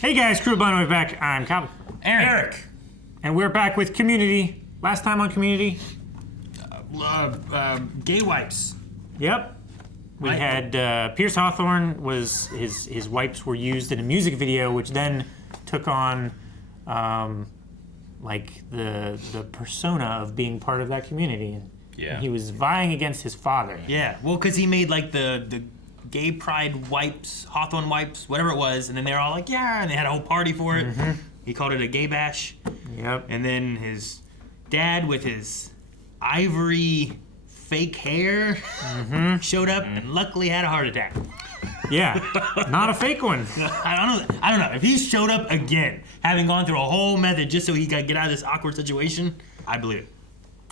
Hey guys, Crew Bono back. I'm Calvin. Eric. And we're back with Community. Last time on Community. Gay wipes. Yep. We had Pierce Hawthorne was his wipes were used in a music video, which then took on like the persona of being part of that community. Yeah. And he was vying against his father. Yeah. Well, because he made like the gay pride wipes, Hawthorne wipes, whatever it was, and then they were all like, yeah, and they had a whole party for it. Mm-hmm. He called it a gay bash. Yep. And then his dad with his ivory fake hair showed up and luckily had a heart attack. Yeah. Not a fake one. I don't know. If he showed up again, having gone through a whole method just so he could get out of this awkward situation, I believe it.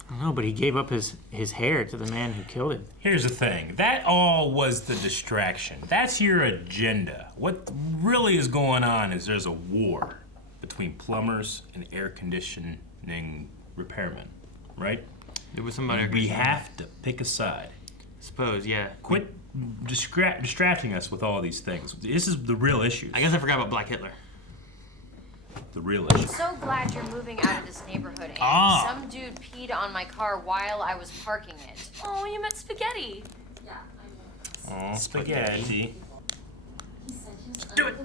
I don't know, but he gave up his hair to the man who killed him. Here's the thing. That all was the distraction. That's your agenda. What really is going on is there's a war between plumbers and air conditioning repairmen, right? There was somebody. We have to pick a side. Suppose, yeah. Quit distracting us with all these things. This is the real issue. I guess I forgot about Black Hitler. The real issue. So glad you're moving out of this neighborhood, Amy. Ah. Some dude peed on my car while I was parking it. Oh, you met Spaghetti. Yeah, I know. Oh, spaghetti. Do it.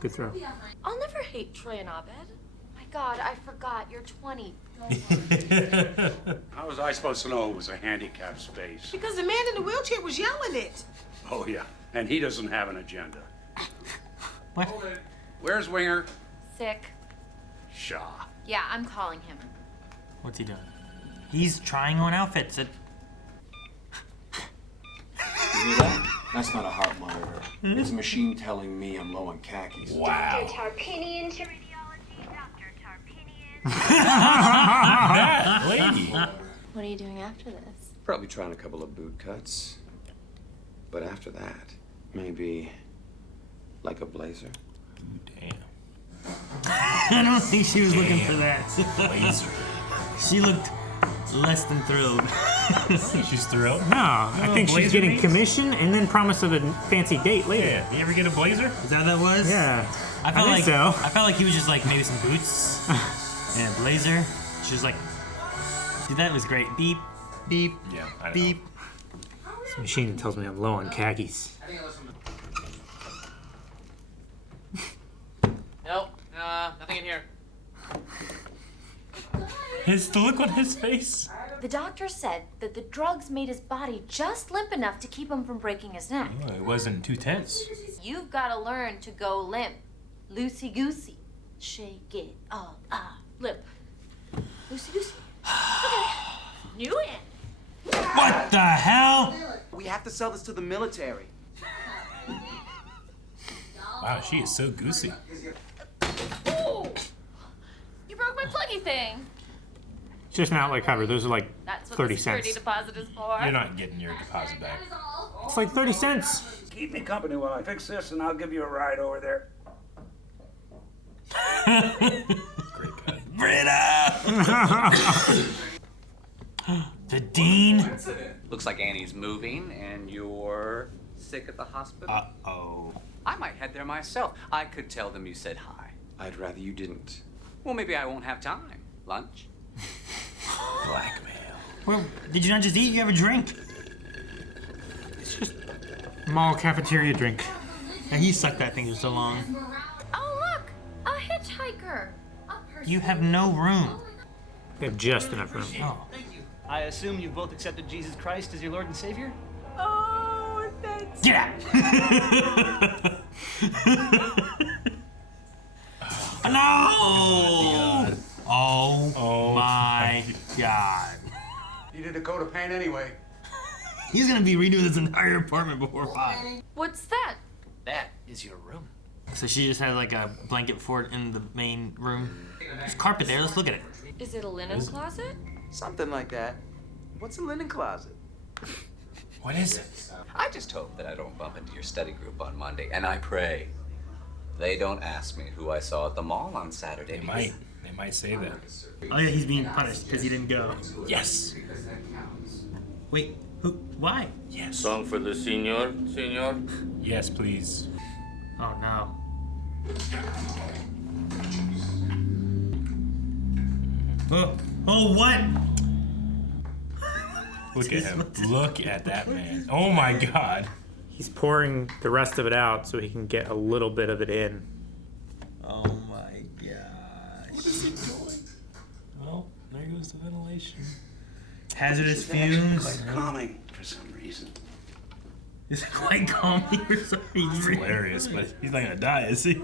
Good throw. I'll never hate Troy and Abed. My God, I forgot. You're 20. How was I supposed to know it was a handicapped space? Because the man in the wheelchair was yelling it. Oh, yeah. And he doesn't have an agenda. What? Where's Winger? Sick. Shaw. Yeah, I'm calling him. What's he doing? He's trying on outfits. You hear that? That's not a heart monitor. It's a machine telling me I'm low on khakis. Wow. Tarpinian to radiology, Dr. Tarpinian. That lady. What are you doing after this? Probably trying a couple of boot cuts. But after that, maybe like a blazer. Damn. I don't think she was looking for that. Laser. She looked less than thrilled. She's thrilled. No, I think she's blazer getting means? commission and then promise of a fancy date later. Yeah. You ever get a blazer? Is that what that was? Yeah. I felt think like so. I felt like he was just like maybe some boots and a blazer. She was like, dude, that was great. Beep, beep, Yeah, I know. beep. This machine tells me I'm low on khakis. Nope, nothing in here. The look on his face. The doctor said that the drugs made his body just limp enough to keep him from breaking his neck. Oh, it wasn't too tense. You've got to learn to go limp. Loosey-goosey. Shake it all up. Limp. Loosey-goosey. Okay. Knew it. What the hell? We have to sell this to the military. Wow, she is so goosey. Oh! You broke my pluggy thing. It's just an outlet cover. Those are like That's what 30 the security cents. deposit is for. You're not getting your deposit back. It's like 30 cents. Keep me company while I fix this, and I'll give you a ride over there. Great guy. Britta! The dean? Looks like Annie's moving and you're sick at the hospital. Uh-oh. I might head there myself. I could tell them you said hi. I'd rather you didn't. Well, maybe I won't have time. Lunch? Blackmail. Well, did you not just eat? You have a drink. It's just mall cafeteria drink. And he sucked that thing for so long. Oh, look! A hitchhiker! You have no room. They have just enough room. Oh. I assume you both accepted Jesus Christ as your Lord and Savior? Oh, that's... Get out! No! Oh my God. Needed a coat of paint anyway. He's gonna be redoing this entire apartment before 5. What's that? That is your room. So she just had like a blanket fort in the main room. There's carpet there, let's look at it. Is it a linen closet? Something like that. What's a linen closet? What is it? I just hope that I don't bump into your study group on Monday, and I pray they don't ask me who I saw at the mall on Saturday. They might. They might say that. Oh yeah, he's being punished because he didn't go. Yes. Wait, Why? Yes. Song for the senor, senor. Yes, please. Oh no. Oh, what? Look at him. Look at that man. Oh my God. He's pouring the rest of it out so he can get a little bit of it in. Oh my gosh. What is he doing? Well, there goes the ventilation. Hazardous fumes. Quite calming for some reason. Is it quite calming for some It's reason? hilarious, but he's not gonna die, is he?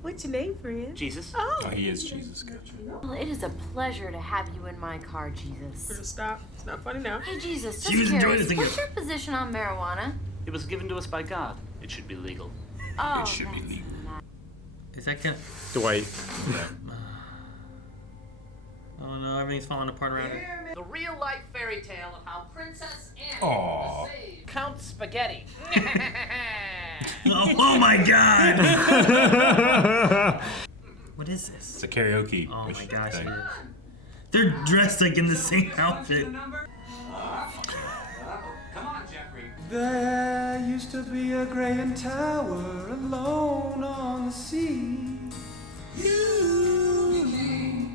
What's your name, friend? Jesus. Oh, he is Jesus. Gotcha. Well, it is a pleasure to have you in my car, Jesus. Stop. It's not funny now. Hey, Jesus, She was just enjoying curious, this what's your position on marijuana? It was given to us by God. It should be legal. Oh, It should be that's legal. nice. Is that kind Dwight. Oh no, everything's falling apart around it. The real life fairy tale of how Princess Anne Aw. was saved. Count Spaghetti. Oh my God! What is this? It's a karaoke. Oh my gosh. thing. They're dressed like in the same outfit. Come on, Jeffrey. There used to be a grand tower alone on the sea.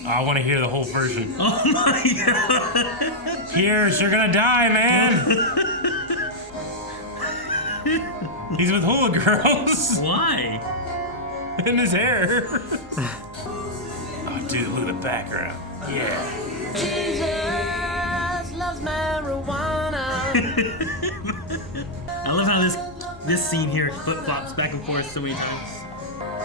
I want to hear the whole version. Oh my God! Pierce, you're gonna die, man. He's with hula girls. Why? In his hair. Oh, dude, look at the background. Yeah. Jesus loves marijuana. I love how this scene here flip flops back and forth so many times.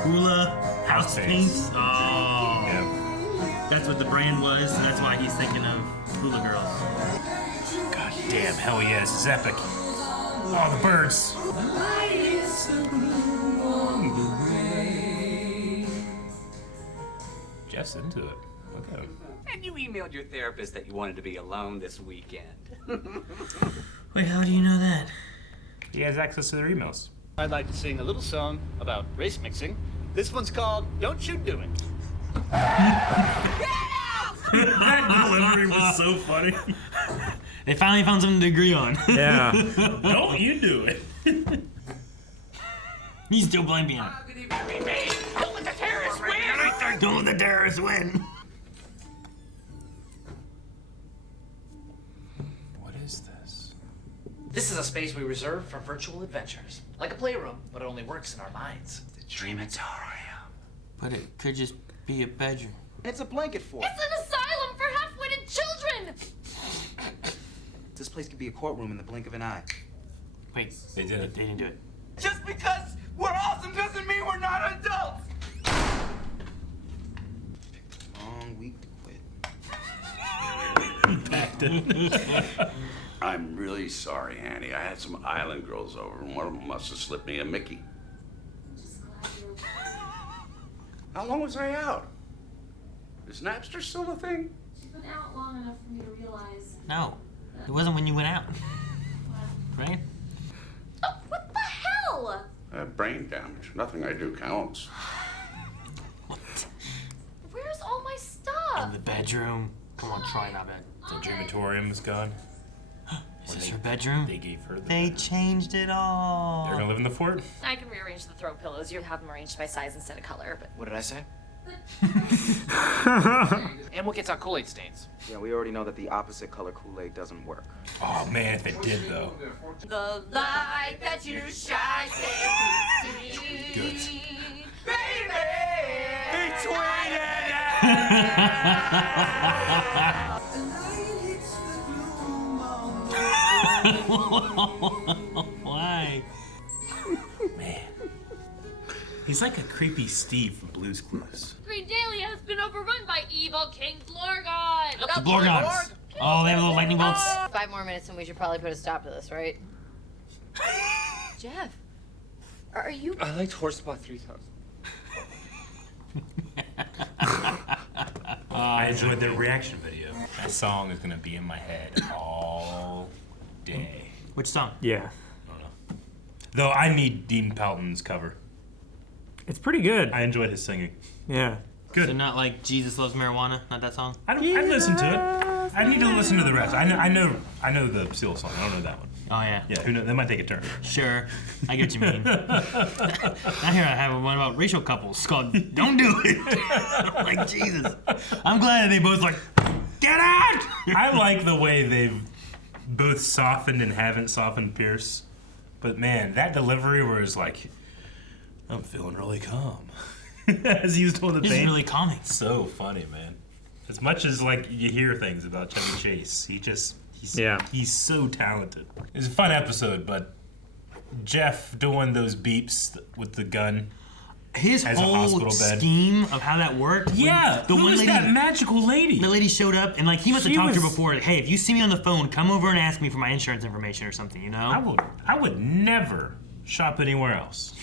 Hula house paints. Oh, Yeah. that's what the brand was, and that's why he's thinking of Hula Girls. God damn, hell yeah, this is epic. Oh, the birds. Jeff's into it. Look at him. And you emailed your therapist that you wanted to be alone this weekend. Wait, how do you know that? He has access to their emails. I'd like to sing a little song about race mixing. This one's called Don't You Do It. That delivery was so funny. They finally found something to agree on. Yeah. Don't you do it. He's still blaming him. Don't let the terrorists win! Don't let the terrorists win. What is this? This is a space we reserve for virtual adventures. Like a playroom, but it only works in our minds. The Dreamatorium. But it could just be a bedroom. It's a blanket fort. It's an asylum for half-witted children! This place could be a courtroom in the blink of an eye. Wait, They did it. they didn't do it. Just because we're awesome doesn't mean we're not adults. Long week to quit. I'm really sorry, Annie. I had some island girls over, and one of them must have slipped me a Mickey. How long was I out? Is Napster still a thing? She's been out long enough for me to realize. No, it wasn't when you went out. Right? Oh, what the hell? I have brain damage. Nothing I do counts. Where's all my stuff? In the bedroom. Come on, try not bed. The Dreamatorium is gone. Is this her bedroom? They gave her the They changed it all. They're gonna live in the fort? I can rearrange the throw pillows. You have them arranged by size instead of color, but What did I say? And what gets on Kool-Aid stains? Yeah, we already know that the opposite color Kool-Aid doesn't work. Oh man, if it did though. the light that you shine is Good. Why? Man. He's like a creepy Steve from Blue's Clues. Green Dahlia has been overrun by evil King Glorgon. The Blorgons. Oh, they have little lightning bolts. 5 more minutes and we should probably put a stop to this, right? Jeff, are you... I liked Horsepaw 3000. I enjoyed their reaction video. That song is gonna be in my head all day. Which song? Yeah. I don't know. Though I need Dean Pelton's cover. It's pretty good. I enjoyed his singing. Yeah. Good. So not like Jesus Loves Marijuana, not that song? I'd listen to it. I need to listen to the rest. I know the Seal song. I don't know that one. Oh yeah. Yeah, who knows? That might take a turn. Sure, I get what you mean. Now here I have one about racial couples called "Don't Do It." I'm like Jesus. I'm glad that they both like get out. I like the way they've both softened and haven't softened Pierce, but man, that delivery where it's like, I'm feeling really calm as he was told the This is pain. really calming. So funny, man. As much as like you hear things about Chevy Chase, he's so talented. It's a fun episode, but Jeff doing those beeps with the gun. His as a whole hospital bed. scheme of how that worked. Yeah, the who one was lady, that magical lady? The lady showed up and like he must have She talked to her was- before. Hey, if you see me on the phone, come over and ask me for my insurance information or something. You know. I would never shop anywhere else.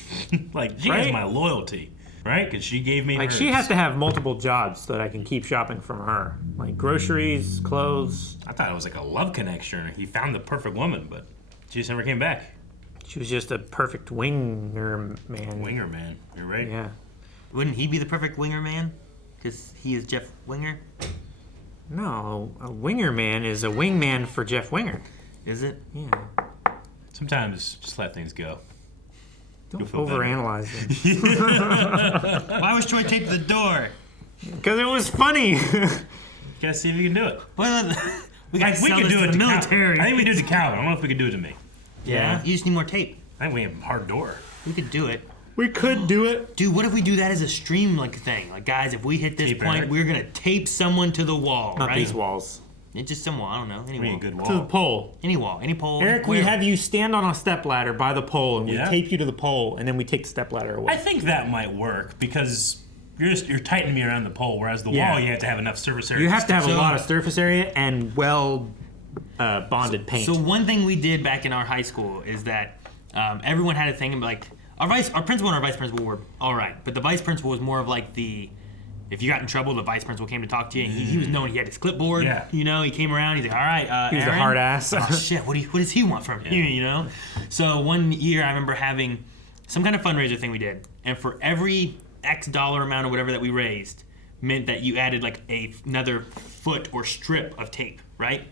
Like she has Right? my loyalty, right? Because she gave me Like hers. she has to have multiple jobs so that I can keep shopping from her. Like groceries, clothes. I thought it was like a love connection. He found the perfect woman, but she just never came back. She was just a perfect winger man. Winger man, you're right. Yeah. Wouldn't he be the perfect winger man? Because he is Jeff Winger. No, a winger man is a wingman for Jeff Winger. Is it? Yeah. Sometimes just let things go. Don't You'll feel better. overanalyze them. Why was Troy taped to the door? Because it was funny. You gotta see if you can do it. Well, we got Like, we could do it to the to military. Calvin. I think we do it to Calvin. I don't know if we could do it to me. Yeah. You just need more tape. I think we have a hard door. We could do it. We could do it. Dude, what if we do that as a stream like thing? Like, guys, if we hit this Tape point, Eric. we're gonna tape someone to the wall, Not right? these walls. It's just some wall. I don't know. Any We need wall. a good To the wall. pole. Any wall. Any pole. Eric, we wherever. have you stand on a stepladder by the pole, and we Yeah. tape you to the pole, and then we take the stepladder away. I think that might work because you're tightening me around the pole, whereas the Yeah. wall you have to have enough surface area. You have to have a So- lot of surface area and well bonded paint. So one thing we did back in our high school is that everyone had a thing of like our principal and our vice principal were all right, but the vice principal was more of like the if you got in trouble, the vice principal came to talk to you. And he was known. He had his clipboard. Yeah. You know, he came around. He's like, all right, He was a Aaron." hard ass. Oh shit! What does he want from you? You know. So one year, I remember having some kind of fundraiser thing we did, and for every X dollar amount or whatever that we raised, meant that you added like another foot or strip of tape, right?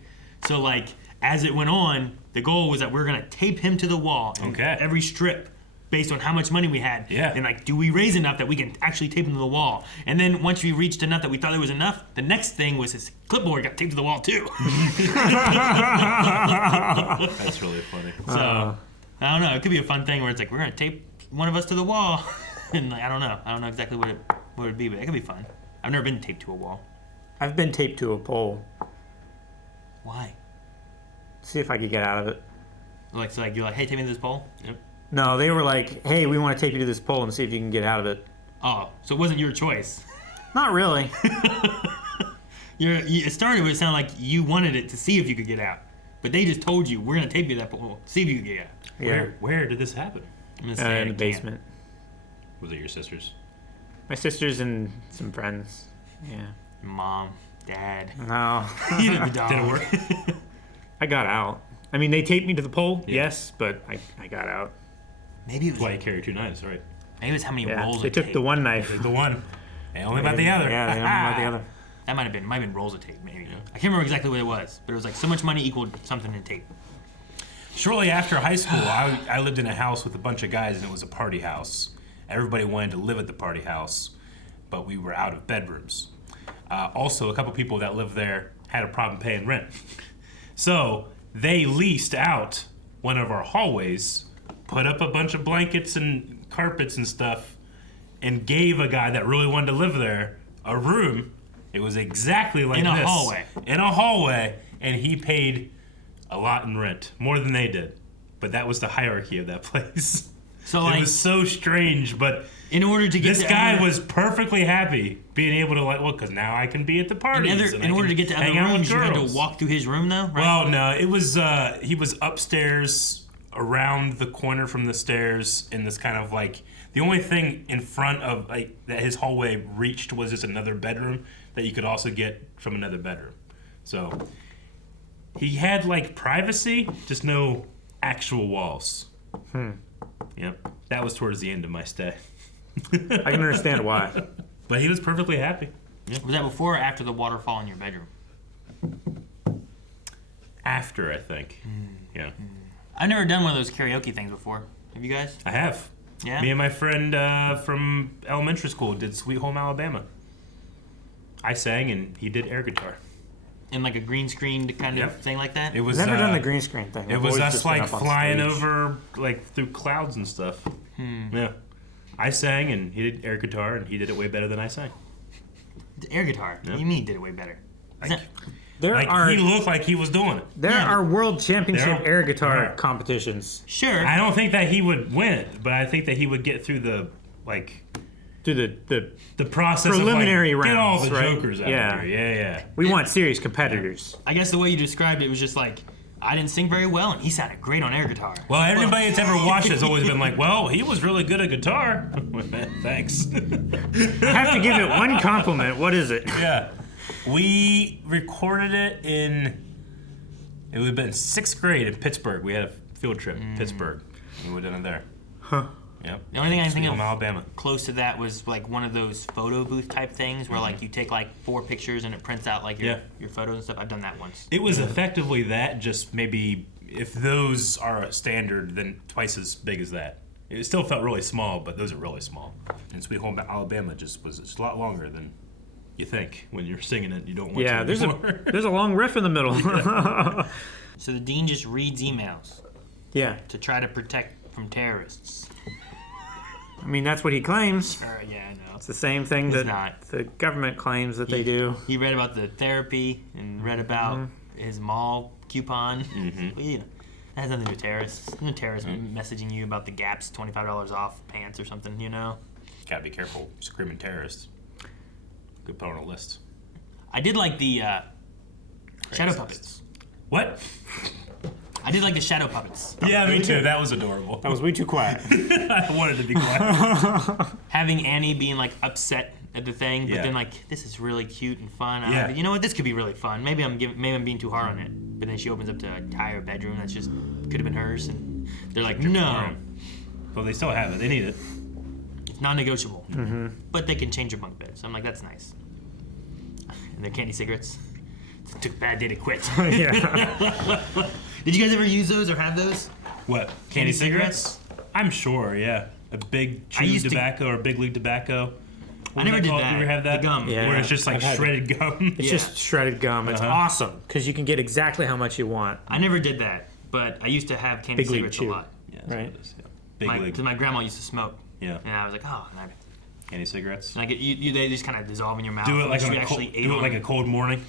So like as it went on, the goal was that we're gonna tape him to the wall. And Okay. Every strip, based on how much money we had. Yeah. And like, do we raise enough that we can actually tape him to the wall? And then once we reached enough that we thought it was enough, the next thing was his clipboard got taped to the wall too. That's really funny. So I don't know. It could be a fun thing where it's like we're gonna tape one of us to the wall, and like, I don't know exactly what it would be, but it could be fun. I've never been taped to a wall. I've been taped to a pole. Why? See if I could get out of it. Like so, like you're like, hey, tape me to this pole. Yep. No, they were like, hey, we want to tape you to this pole and see if you can get out of it. Oh, so it wasn't your choice. Not really. It started with it sounded like you wanted it to see if you could get out, but they just told you we're gonna tape you to that pole, see if you can get out. Yeah. Where did this happen? I'm gonna say In I the can't. basement. Was it your sisters? My sisters and some friends. Yeah. Mom, dad. No. You know the dog. Did it work? I got out. I mean, they taped me to the pole, yes, but I got out. Maybe it That's was. why you carry two knives, right? Maybe it was how many Yeah, rolls they of took tape. the one knife. There's the one. And only about the other. Yeah, they don't know about the other. That might have been rolls of tape, maybe. I can't remember exactly what it was, but it was like so much money equaled something in tape. Shortly after high school, I lived in a house with a bunch of guys, and it was a party house. Everybody wanted to live at the party house, but we were out of bedrooms. Also, a couple people that lived there had a problem paying rent. So they leased out one of our hallways, put up a bunch of blankets and carpets and stuff, and gave a guy that really wanted to live there a room. It was exactly like In a this. hallway. In a hallway, and he paid a lot in rent, more than they did. But that was the hierarchy of that place. So It like, was so strange, but in order to get this to guy other- was perfectly happy being able to because now I can be at the parties. and I in order to can get to other hang out with rooms, you had to girls. walk through his room though, right? Well, no, it was he was upstairs around the corner from the stairs in this kind of like the only thing in front of like that his hallway reached was just another bedroom that you could also get from another bedroom. So he had like privacy, just no actual walls. Yep. That was towards the end of my stay. I can understand why. But he was perfectly happy. Was that before or after the waterfall in your bedroom? after, I think. Yeah. I've never done one of those karaoke things before. Have you guys? I have. Yeah? Me and my friend from elementary school did Sweet Home Alabama. I sang and he did air guitar. In like a green screen kind of thing like that? It was I've never done the green screen thing. It I've was always us just been like up on flying stage. over like through clouds and stuff. Yeah. I sang and he did air guitar and he did it way better than I sang. The air guitar? Yeah. What do you mean did it way better? He looked like he was doing it. There are world championship air guitar There are. competitions. Sure. I don't think that he would win it, but I think that he would get through the the process preliminary of like, get all rounds, the right? jokers out Yeah. of here. Yeah. We want serious competitors. I guess the way you described it was just like, I didn't sing very well, and he sounded great on air guitar. Well, everybody that's ever watched it has always been like, well, he was really good at guitar. Thanks. I have to give it one compliment. What is it? Yeah. We recorded it it would have been 6th grade in Pittsburgh. We had a field trip in Pittsburgh. We went down there. Huh. Yep. The only thing I think Sweet of Home Alabama. close to that was like one of those photo booth type things where like you take like 4 pictures and it prints out like your photos and stuff. I've done that once. It was effectively that, just maybe if those are a standard, then twice as big as that. It still felt really small, but those are really small. And Sweet Home Alabama just was a lot longer than you think when you're singing it. You don't want to anymore. there's a long riff in the middle. So the dean just reads emails. Yeah. To try to protect from terrorists. I mean, that's what he claims. Yeah, I know. It's the same thing that not. the government claims that they do. He read about the therapy and read about his mall coupon. Well, you know, that has nothing to do with terrorists. No terrorists messaging you about the Gap's $25 off pants or something, you know? Gotta be careful. Screaming terrorists. Could put on a list. I did like the shadow puppets. What? I did like the shadow puppets. Yeah, me too. That was adorable. That was way too quiet. I wanted to be quiet. Having Annie being like upset at the thing, but Yeah. then like, this is really cute and fun. Yeah. You know what? This could be really fun. Maybe I'm being too hard on it. But then she opens up to an entire bedroom that's just could have been hers, and they're like, no. Well, they still have it. They need it. It's non-negotiable. But they can change your bunk bed. So I'm like, that's nice. And they're candy cigarettes. It took a bad day to quit. Yeah. Did you guys ever use those or have those? What? Candy cigarettes? I'm sure, yeah. A big chew tobacco or big league tobacco. I never did that. You ever have that? The gum. Yeah. Where it's just like I've had shredded gum. It's just shredded gum. It's awesome because you can get exactly how much you want. I never did that, but I used to have candy Big league cigarettes chew. a lot. Yeah, that's Right. what it is, yeah. Big league. Because my grandma used to smoke. Yeah. And I was like, oh, and Candy cigarettes. I get they just kind of dissolve in your mouth. Do it like unless on you a cold, actually ate do it them. like a cold morning.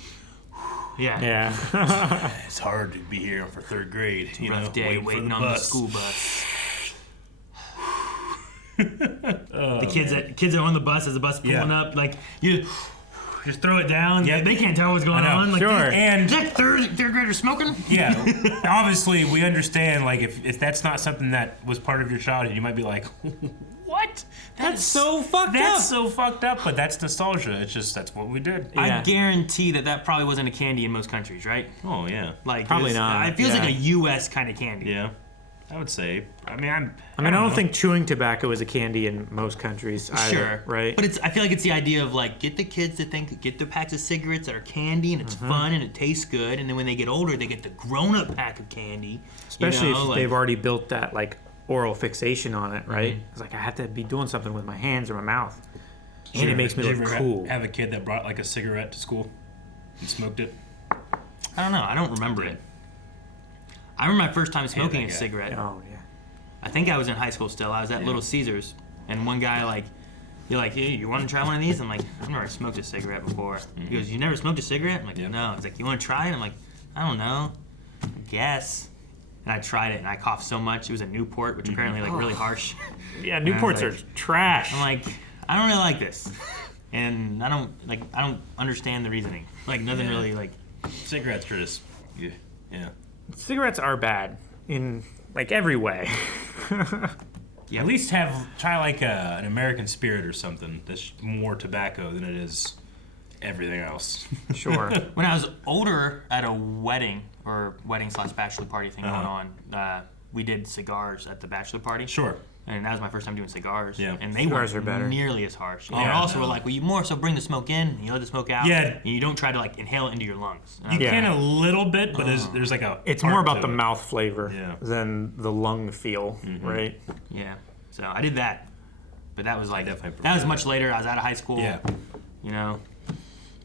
Yeah. Yeah. It's hard to be here for 3rd grade. You Rough know, day waiting waiting for the on the bus. school bus. The kids are on the bus as the bus pulling up, like you just throw it down. Yeah. They can't tell what's going I know. on. Like, Sure. And is that third grader smoking? yeah, obviously we understand. Like if that's not something that was part of your childhood, you might be like, what? That's so fucked up. That's so fucked up. But that's nostalgia. It's just that's what we did. Yeah. I guarantee that probably wasn't a candy in most countries, right? Oh yeah. Like Probably it's- not, It feels yeah. like a U.S. kind of candy. Yeah. I would say. I mean, I don't know. think chewing tobacco is a candy in most countries either, Sure, right? But I feel like it's the idea of like get the kids to get their packs of cigarettes that are candy and it's fun and it tastes good, and then when they get older, they get the grown-up pack of candy. Especially if like, they've already built that like oral fixation on it, right? It's like I have to be doing something with my hands or my mouth, and it makes me Did you look ever cool. Have a kid that brought like a cigarette to school and smoked it. I don't know. I don't remember it. I remember my first time smoking a that guy. cigarette. Oh yeah. I think I was in high school still. I was at Little Caesars, and one guy you're like, hey, you want to try one of these? I'm like, I've never smoked a cigarette before. He goes, you never smoked a cigarette? I'm like, no. He's like, you want to try it? I'm like, I don't know. I guess. And I tried it, and I coughed so much. It was a Newport, which apparently like really harsh. Yeah, And I was Newports are like- trash. I'm like, I don't really like this, and I don't understand the reasoning. Like nothing really like. Cigarettes are just yeah. Cigarettes are bad in like every way. Yeah. At least try like an American Spirit or something. That's more tobacco than it is everything else. Sure. When I was older, at a wedding / bachelor party thing going on, we did cigars at the bachelor party. Sure. And that was my first time doing cigars. Yeah. And they Cigars weren't are better. nearly as harsh. And Oh, they also no. were like, well, you more so bring the smoke in, and you let the smoke out. Yeah. And you don't try to like inhale it into your lungs. And You Yeah. can a little bit, but there's like a. It's art more about to the it. mouth flavor Yeah. than the lung feel, right? Yeah. So I did that. But that was like, definitely that was prefer much later. I was out of high school. Yeah. You know?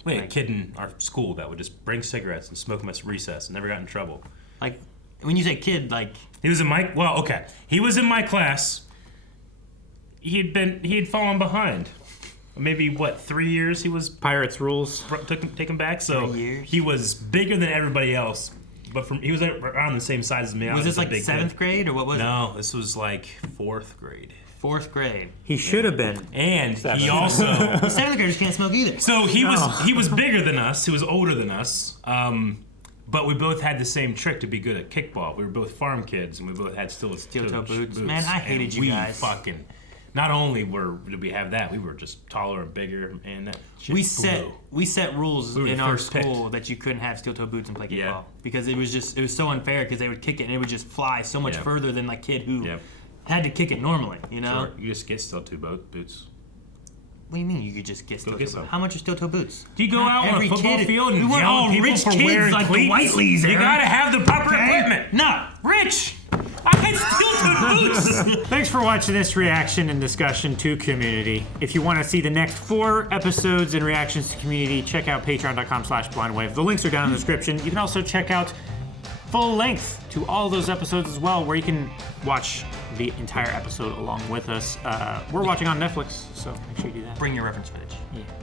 We had a Like- kid in our school that would just bring cigarettes and smoke them at recess and never got in trouble. Like, when you say kid, like, He was in my He was in my class. He had fallen behind. Maybe what 3 years he was Pirates rules. took him back. So 3 years? he was bigger than everybody else, but he was around the same size as me. I was this a like big 7th kid. grade or what was it? No, this was like 4th grade. 4th grade. He should have been. And Seven. he also 7th graders can't smoke either. so he was bigger than us. He was older than us. But we both had the same trick to be good at kickball. We were both farm kids, and we both had steel-toe boots. Man, I hated and you we guys. Fucking. Not only did we have that, we were just taller and bigger, and that shit flew. We set rules We were in the our first school picked. that you couldn't have steel-toe boots and play kickball Yeah. because it was so unfair because they would kick it and it would just fly so much Yep. further than like kid who Yep. had to kick it normally. You know? Sure, you just get steel-toe boots. What do you mean you could just get Go steel-toe get boots? some. How much are steel-toe boots? Do you go Not out on a every football kid- field and we weren't yell all at people rich for kids wearing like cleats? the Whiteleys. You Aaron. gotta have the proper Okay? equipment. No. Rich, I had steel-toe boots. Thanks for watching this reaction and discussion to Community. If you want to see the next 4 episodes and reactions to Community, check out patreon.com/blindwave. The links are down in the description. You can also check out full length to all those episodes as well, where you can watch the entire episode along with us. We're watching on Netflix, so make sure you do that. Bring your reference footage. Yeah.